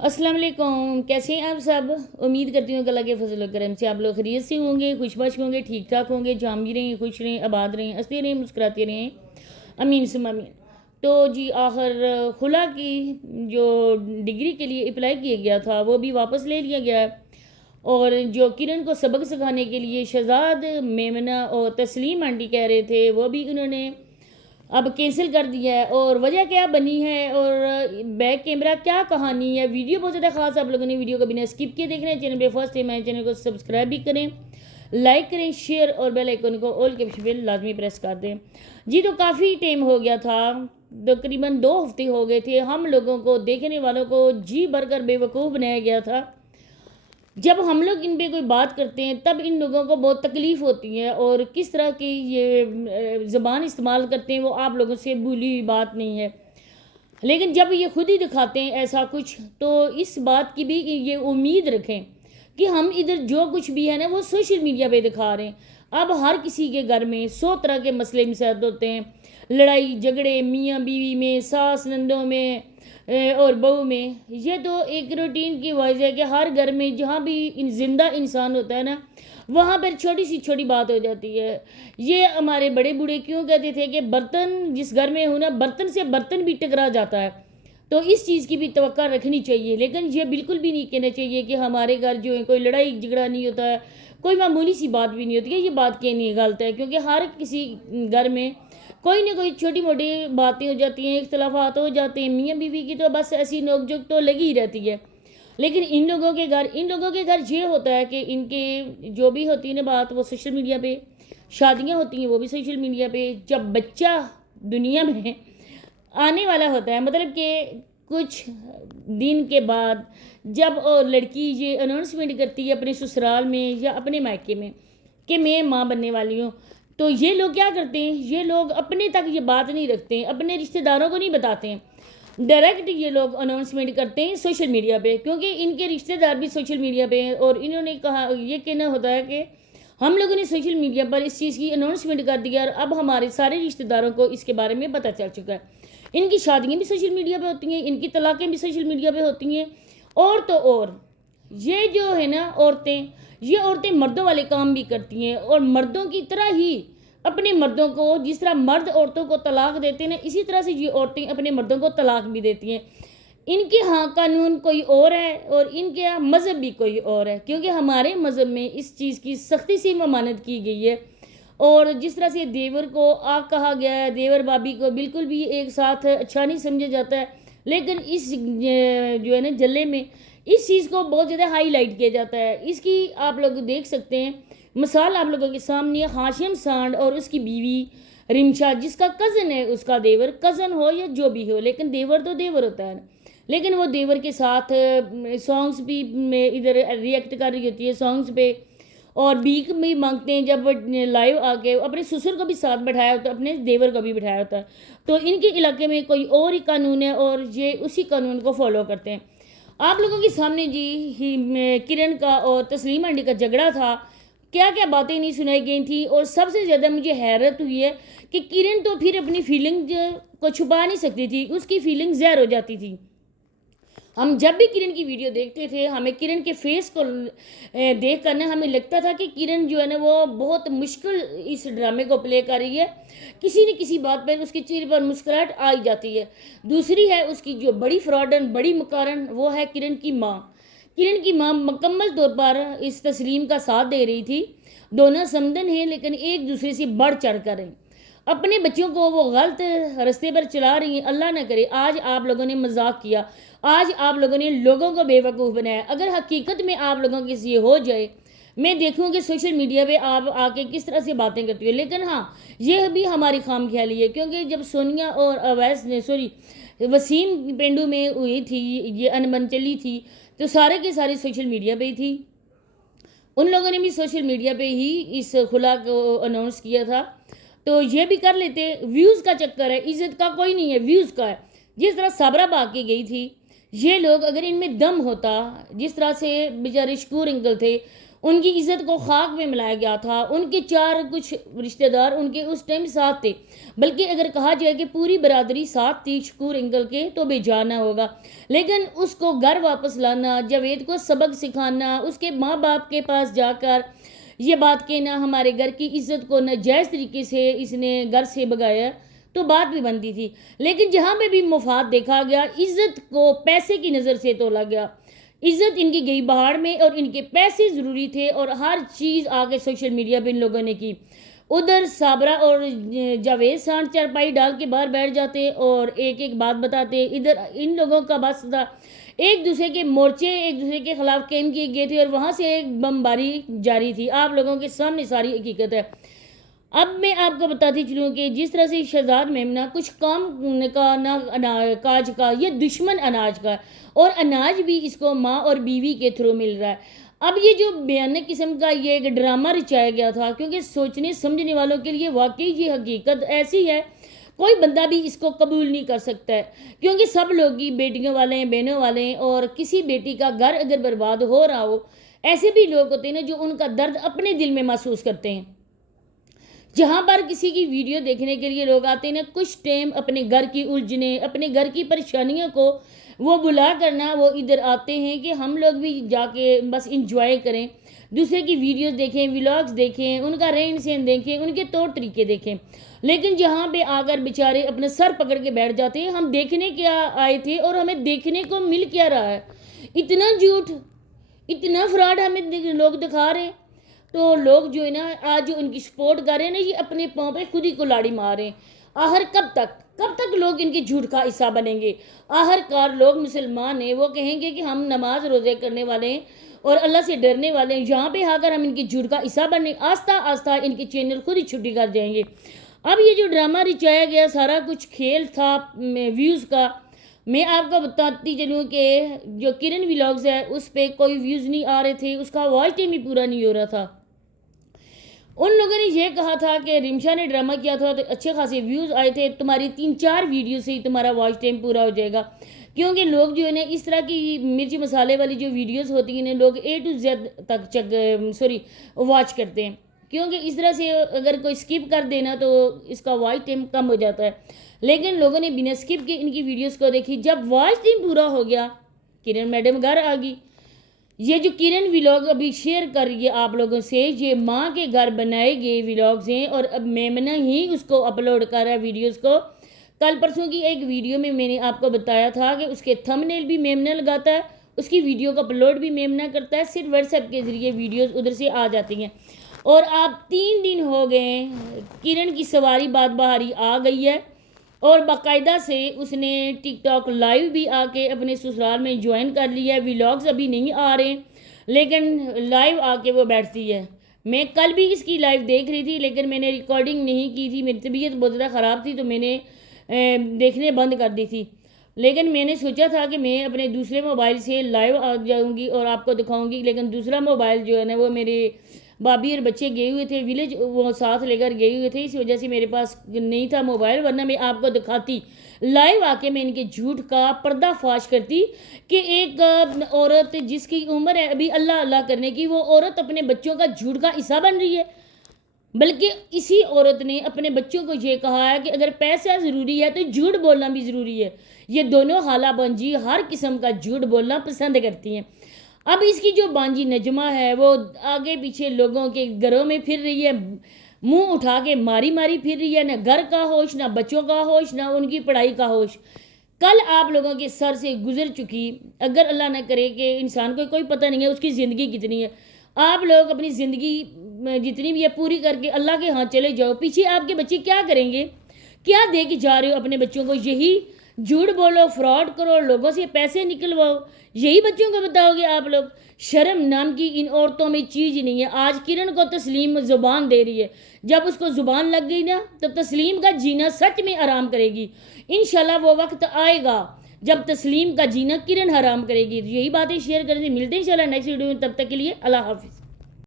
अस्सलाम वालेकुम। कैसे हैं आप सब? उम्मीद करती हूँ कि अल्लाह के फजल और करम से आप लोग खैरियत से होंगे, खुशबाश होंगे, ठीक ठाक होंगे, जहाँ भी रहें, खुश रहें, आबाद रहें, हंसते रहें, मुस्कुराते रहें। अमीन सुम्मा अमीन। तो जी आखिर खुला की जो डिग्री के लिए अप्लाई किया गया था वो भी वापस ले लिया गया है। और जो किरण को सबक सिखाने के लिए शहजाद, मेमना और तस्लीम आंटी कह रहे थे वो भी उन्होंने अब कैंसिल कर दिया है। और वजह क्या बनी है और बैक कैमरा क्या कहानी है, वीडियो बहुत ज़्यादा खास। आप लोगों ने वीडियो को बिना स्किप किए देख रहे हैं। चैनल पे फर्स्ट टाइम आए, चैनल को सब्सक्राइब भी करें, लाइक करें, शेयर और बेल आइकन को ऑल के ऑप्शन पे लाजमी प्रेस कर दें। जी तो काफ़ी टाइम हो गया था, तकरीबन 2 हफ्ते हो गए थे, हम लोगों को, देखने वालों को जी भरकर बेवकूफ़ बनाया गया था। जब हम लोग इन पे कोई बात करते हैं तब इन लोगों को बहुत तकलीफ़ होती है और किस तरह की ये ज़बान इस्तेमाल करते हैं वो आप लोगों से भूली हुई बात नहीं है। लेकिन जब ये खुद ही दिखाते हैं ऐसा कुछ तो इस बात की भी ये उम्मीद रखें कि हम इधर जो कुछ भी है ना वो सोशल मीडिया पे दिखा रहे हैं। अब हर किसी के घर में 100 तरह के मसले मसाइल होते हैं, लड़ाई झगड़े मियाँ बीवी में, सास नंदों में, और बहू में। ये तो एक रूटीन की वजह है कि हर घर में जहाँ भी जिंदा इंसान होता है ना वहाँ पर छोटी सी छोटी बात हो जाती है। ये हमारे बड़े बूढ़े क्यों कहते थे कि बर्तन जिस घर में हो ना, बर्तन से बर्तन भी टकरा जाता है। तो इस चीज़ की भी तवक्का रखनी चाहिए। लेकिन ये बिल्कुल भी नहीं कहना चाहिए कि हमारे घर जो है कोई लड़ाई झगड़ा नहीं होता है, कोई मामूली सी बात भी नहीं होती है। ये बात कहनी गलत है, क्योंकि हर किसी घर में कोई ना कोई छोटी मोटी बातें हो जाती हैं, इख्तलाफात हो जाते हैं। मियाँ बीवी की तो बस ऐसी नोकझोंक तो लगी ही रहती है। लेकिन इन लोगों के घर ये होता है कि इनके जो भी होती है ना बात वो सोशल मीडिया पे, शादियाँ होती हैं वो भी सोशल मीडिया पे। जब बच्चा दुनिया में आने वाला होता है, मतलब कि कुछ दिन के बाद जब लड़की ये अनाउंसमेंट करती है अपने ससुराल में या अपने मायके में कि मैं माँ बनने वाली हूँ, तो ये लोग क्या करते हैं, ये लोग अपने तक ये बात नहीं रखते हैं, अपने रिश्तेदारों को नहीं बताते हैं। डायरेक्ट ये लोग अनाउंसमेंट करते हैं सोशल मीडिया पे, क्योंकि इनके रिश्तेदार भी सोशल मीडिया पे हैं। और इन्होंने कहा, ये कहना होता है कि हम लोगों ने सोशल मीडिया पर इस चीज़ की अनाउंसमेंट कर दिया और अब हमारे सारे रिश्तेदारों को इसके बारे में पता चल चुका है। इनकी शादियाँ भी सोशल मीडिया पे होती हैं, इनकी तलाक़ें भी सोशल मीडिया पे होती हैं। और तो और ये जो है ना औरतें, ये औरतें मर्दों वाले काम भी करती हैं और मर्दों की तरह ही अपने मर्दों को, जिस तरह मर्द औरतों को तलाक देते हैं ना, इसी तरह से ये औरतें अपने मर्दों को तलाक भी देती हैं। इनके यहाँ कानून कोई और है और इनके यहाँ मज़हब भी कोई और है, क्योंकि हमारे मज़हब में इस चीज़ की सख्ती से ममानत की गई है। और जिस तरह से देवर को आग कहा गया है, देवर भाभी को बिल्कुल भी एक साथ अच्छा नहीं समझा जाता है। लेकिन इस जो है ना जल्ले में इस चीज़ को बहुत ज़्यादा हाईलाइट किया जाता है। इसकी आप लोग देख सकते हैं मिसाल आप लोगों के सामने, हाशिम सांड और उसकी बीवी रिमशा, जिसका कज़न है, उसका देवर, कज़न हो या जो भी हो, लेकिन देवर तो देवर होता है ना। लेकिन वो देवर के साथ सॉन्ग्स भी में इधर रिएक्ट कर रही होती है सॉन्ग्स पे, और भीख भी मांगते हैं। जब लाइव आके अपने ससुर को भी साथ बैठाया होता है, अपने देवर को भी बैठाया होता है। तो इनके इलाके में कोई और ही कानून है और ये उसी कानून को फॉलो करते हैं। आप लोगों के सामने जी ही किरण का और तस्लीम आंटी का झगड़ा था, क्या क्या बातें नहीं सुनाई गई थी। और सबसे ज़्यादा मुझे हैरत हुई है कि किरण तो फिर अपनी फीलिंग को छुपा नहीं सकती थी, उसकी फीलिंग ज़हर हो जाती थी। हम जब भी किरण की वीडियो देखते थे, हमें किरण के फेस को देख कर ना हमें लगता था कि किरण जो है ना वो बहुत मुश्किल इस ड्रामे को प्ले कर रही है। किसी न किसी बात पर उसके चेहरे पर मुस्कुराहट आ ही जाती है। दूसरी है उसकी जो बड़ी फ्रॉडन, बड़ी मुकारन, वो है किरण की माँ। किरण की माँ मुकम्मल तौर पर इस तस्लीम का साथ दे रही थी। दोनों समदन हैं लेकिन एक दूसरे से बढ़ चढ़ कर हैं। अपने बच्चों को वो गलत रास्ते पर चला रही हैं। अल्लाह ना करे आज आप लोगों ने मजाक किया, आज आप लोगों ने लोगों को बेवकूफ़ बनाया। अगर हकीकत में आप लोगों के ये हो जाए, मैं देखूँ कि सोशल मीडिया पे आप आके किस तरह से बातें करती हो। लेकिन हाँ, यह भी हमारी खाम ख्याली है, क्योंकि जब सोनिया और अवैस ने वसीम पेंडू में हुई थी, ये अनबन चली थी, तो सारे के सारे सोशल मीडिया पे ही थी। उन लोगों ने भी सोशल मीडिया पे ही इस खुला को अनाउंस किया था। तो ये भी कर लेते। व्यूज़ का चक्कर है, इज़्ज़त का कोई नहीं है, व्यूज़ का है। जिस तरह साबरा भाग के गई थी, ये लोग अगर इनमें दम होता, जिस तरह से बेचारे शकूर अंकल थे, ان کی عزت کو خاک میں ملایا گیا تھا. ان کے 4 کچھ رشتہ دار ان کے اس ٹائم ساتھ تھے, بلکہ اگر کہا جائے کہ پوری برادری ساتھ تھی شکور انکل کے تو بے جانا ہوگا. لیکن اس کو گھر واپس لانا, جاوید کو سبق سکھانا, اس کے ماں باپ کے پاس جا کر یہ بات کہنا ہمارے گھر کی عزت کو ناجائز طریقے سے اس نے گھر سے بھگایا, تو بات بھی بنتی تھی. لیکن جہاں پہ بھی مفاد دیکھا گیا, عزت کو پیسے کی نظر سے تولا گیا. عزت ان کی گئی بہاڑ میں, اور ان کے پیسے ضروری تھے, اور ہر چیز آگے سوشل میڈیا پہ ان لوگوں نے کی. ادھر صابرہ اور جاوید سانٹ چارپائی ڈال کے باہر بیٹھ جاتے اور ایک ایک بات بتاتے. ادھر ان لوگوں کا بس تھا, ایک دوسرے کے مورچے ایک دوسرے کے خلاف قائم کیے گئے تھے, اور وہاں سے ایک بمباری جاری تھی. آپ لوگوں کے سامنے ساری حقیقت ہے. اب میں آپ کو بتاتی چلوں کہ جس طرح سے شہزاد میمنہ کچھ کام کا نہ کاج کا, یہ دشمن اناج کا, اور اناج بھی اس کو ماں اور بیوی کے تھرو مل رہا ہے. اب یہ جو بیانک قسم کا یہ ایک ڈرامہ رچایا گیا تھا, کیونکہ سوچنے سمجھنے والوں کے لیے واقعی یہ حقیقت ایسی ہے کوئی بندہ بھی اس کو قبول نہیں کر سکتا ہے, کیونکہ سب لوگ ہی بیٹیوں والے ہیں, بہنوں والے ہیں, اور کسی بیٹی کا گھر اگر برباد ہو رہا ہو, ایسے بھی لوگ ہوتے ہیں نا جو ان کا درد اپنے دل میں محسوس کرتے ہیں. جہاں پر کسی کی ویڈیو دیکھنے کے لیے لوگ آتے ہیں نا, کچھ ٹائم اپنے گھر کی الجھنیں, اپنے گھر کی پریشانیوں کو وہ بلا کرنا وہ ادھر آتے ہیں کہ ہم لوگ بھی جا کے بس انجوائے کریں, دوسرے کی ویڈیوز دیکھیں, ولاگز دیکھیں, ان کا رہن سہن دیکھیں, ان کے طور طریقے دیکھیں. لیکن جہاں پہ آ کر بیچارے اپنا سر پکڑ کے بیٹھ جاتے ہیں, ہم دیکھنے کیا آئے تھے اور ہمیں دیکھنے کو مل کیا رہا ہے. اتنا جھوٹ, اتنا فراڈ ہمیں لوگ دکھا رہے ہیں. تو لوگ جو ہے نا آج جو ان کی سپورٹ کر رہے ہیں نا, یہ اپنے پاؤں پہ خود ہی کلاڑی مار رہے ہیں. آخر کب تک لوگ ان کے جھوٹ کا حصہ بنیں گے؟ آخر کار لوگ مسلمان ہیں, وہ کہیں گے کہ ہم نماز روزے کرنے والے ہیں اور اللہ سے ڈرنے والے ہیں. یہاں پہ آ کر ہم ان کے جھوٹ کا حصہ بننے, آہستہ آہستہ ان کے چینل خود ہی چھٹی کر جائیں گے. اب یہ جو ڈرامہ رچایا گیا سارا کچھ کھیل تھا ویوز کا. میں آپ کو بتاتی چلوں کہ جو کرن ولاگز ہے اس پہ کوئی ویوز نہیں آ رہے تھے, اس کا واچ ٹائم بھی پورا نہیں ہو رہا تھا. ان لوگوں نے یہ کہا تھا کہ رمشا نے ڈرامہ کیا تھا تو اچھے خاصے ویوز آئے تھے, تمہاری 3-4 ویڈیو سے ہی تمہارا واچ ٹائم پورا ہو جائے گا. کیونکہ لوگ جو ہے نا اس طرح کی مرچی مسالے والی جو ویڈیوز ہوتی ہیں لوگ A to Z تک واچ کرتے ہیں, کیونکہ اس طرح سے اگر کوئی سکپ کر دینا تو اس کا واچ ٹائم کم ہو جاتا ہے. لیکن لوگوں نے بنا سکپ کے ان کی ویڈیوز کو دیکھی. جب واچ ٹائم پورا ہو گیا, کرن میڈم گھر آ گئی. یہ جو کرن ولاگ ابھی شیئر کر رہی ہے آپ لوگوں سے, یہ ماں کے گھر بنائے گئے ولاگز ہیں, اور اب میمنہ ہی اس کو اپلوڈ کر رہا ہے ویڈیوز کو. کل پرسوں کی ایک ویڈیو میں نے آپ کو بتایا تھا کہ اس کے تھمبنیل بھی میمنہ لگاتا ہے, اس کی ویڈیو کو اپلوڈ بھی میمنہ کرتا ہے, صرف واٹس ایپ کے ذریعے ویڈیوز ادھر سے آ جاتی ہیں. اور آپ 3 دن ہو گئے ہیں, کرن کی سواری بات بہاری آ گئی ہے, اور باقاعدہ سے اس نے ٹک ٹاک لائیو بھی آ کے اپنے سسرال میں جوائن کر لیا ہے. ولاگز ابھی نہیں آ رہے ہیں لیکن لائیو آ کے وہ بیٹھتی ہے. میں کل بھی اس کی لائیو دیکھ رہی تھی لیکن میں نے ریکارڈنگ نہیں کی تھی, میری طبیعت بہت زیادہ خراب تھی تو میں نے دیکھنے بند کر دی تھی. لیکن میں نے سوچا تھا کہ میں اپنے دوسرے موبائل سے لائیو آ جاؤں گی اور آپ کو دکھاؤں گی, لیکن دوسرا موبائل جو ہے نا وہ میرے بابی اور بچے گئے ہوئے تھے ولیج, وہ ساتھ لے کر گئے ہوئے تھے, اس وجہ سے میرے پاس نہیں تھا موبائل, ورنہ میں آپ کو دکھاتی لائیو آ کے. میں ان کے جھوٹ کا پردہ فاش کرتی کہ ایک عورت جس کی عمر ہے ابھی اللہ اللہ کرنے کی, وہ عورت اپنے بچوں کا جھوٹ کا حصہ بن رہی ہے. بلکہ اسی عورت نے اپنے بچوں کو یہ کہا ہے کہ اگر پیسہ ضروری ہے تو جھوٹ بولنا بھی ضروری ہے. یہ دونوں خالہ بانجی ہر قسم کا جھوٹ بولنا پسند کرتی ہیں. اب اس کی جو بانجی نجمہ ہے وہ آگے پیچھے لوگوں کے گھروں میں پھر رہی ہے, منہ اٹھا کے ماری پھر رہی ہے, نہ گھر کا ہوش, نہ بچوں کا ہوش, نہ ان کی پڑھائی کا ہوش. کل آپ لوگوں کے سر سے گزر چکی, اگر اللہ نہ کرے کہ انسان کو کوئی پتہ نہیں ہے اس کی زندگی کتنی ہے, آپ لوگ اپنی زندگی جتنی بھی ہے پوری کر کے اللہ کے ہاں چلے جاؤ. پیچھے آپ کے بچے کیا کریں گے؟ کیا دے کے جا رہے ہو اپنے بچوں کو؟ یہی جھوٹ بولو, فراڈ کرو, لوگوں سے پیسے نکلواؤ, یہی بچوں کو بتاؤ گے آپ لوگ؟ شرم نام کی ان عورتوں میں چیز ہی نہیں ہے. آج کرن کو تسلیم زبان دے رہی ہے, جب اس کو زبان لگ گئی نا تو تسلیم کا جینا سچ میں آرام کرے گی. انشاءاللہ وہ وقت آئے گا جب تسلیم کا جینا کرن حرام کرے گی. یہی باتیں شیئر کریں, ملتے ہیں انشاءاللہ نیکسٹ ویڈیو میں, تب تک کے لیے اللہ حافظ.